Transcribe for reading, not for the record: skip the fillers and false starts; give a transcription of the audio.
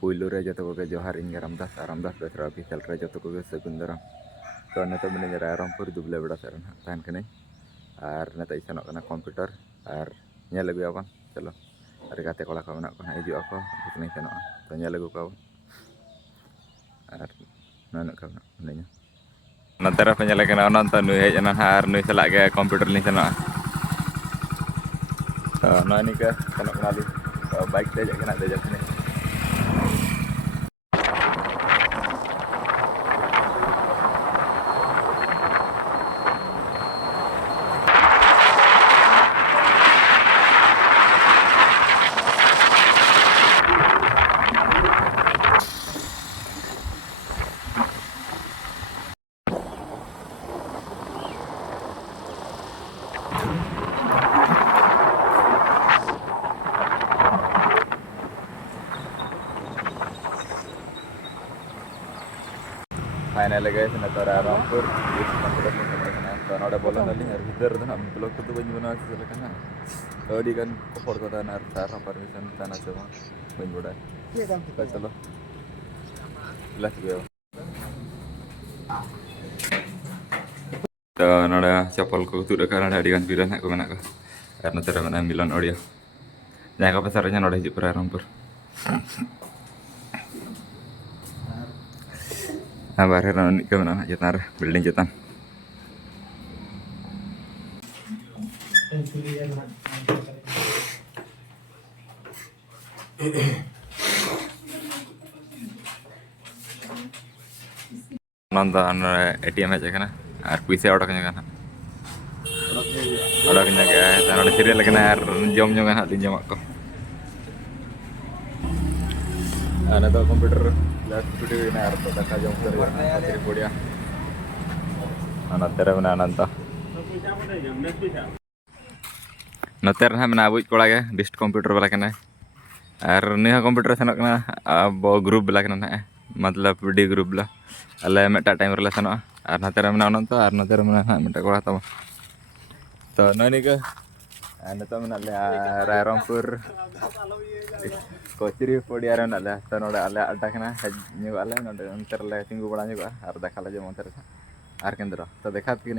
पुलू रे जो को जोहार इन रामदास रामदास बेसरा ऑफिशियल रे जो को सगुन दाराम तो नत मिनी रायरमपुर दुबले बड़ा सर तहन कने और नत इसेनों कना कंप्यूटर और ñel agu abon चलो और गाते कोड़ा को मेना को हिजु ako बुकनी सेनों तो ñel agu को और नन को नenya नतरा पे ñel कना नन तो नुय हेजना और नुय सला के कंप्यूटर नि सेनों तो ननी के सेनों कनाली बाइक ते जकना दे जतने फाइनल गए तो रामपुर तो नोड़े बोलन भीतर ब्लॉक को बी बना चलना तो अड़ी गान को तार परमिशन ताना से बी बड़ा तो चलो लेट्स गो तो नोड़े चप्पल को तुद अड़ी गान बिरन को मेना को और नते मेना मिलन ऑडियो जहाँ को पेसर नोड़े हिजु रामपुर बारे के मेना चेतान बिल्डिंग चेतान एटीएम हेज और पैसा ओडक सीरियल जम दिन जमा को तो कंप्यूटर तो दाका जम पड़िया नते अनंत नते मैं आबुज कोड़ा के डिस्ट कंप्यूटर वाला करना और नहीं कंप्यूटर सेनों अब ग्रुप वाला करना मतलब डी ग्रुप ला अल्ले मेटा टाइम रे सेनों और नते अनंत और नते मेटा कोड़ा तब तो नई के नत में रायरमपुर कोचरी पड़िया तो नोड़े आले अड्डा हेजे नोड़े तिंगू बड़ा और दाखा जम और केंद्र तो देखा कि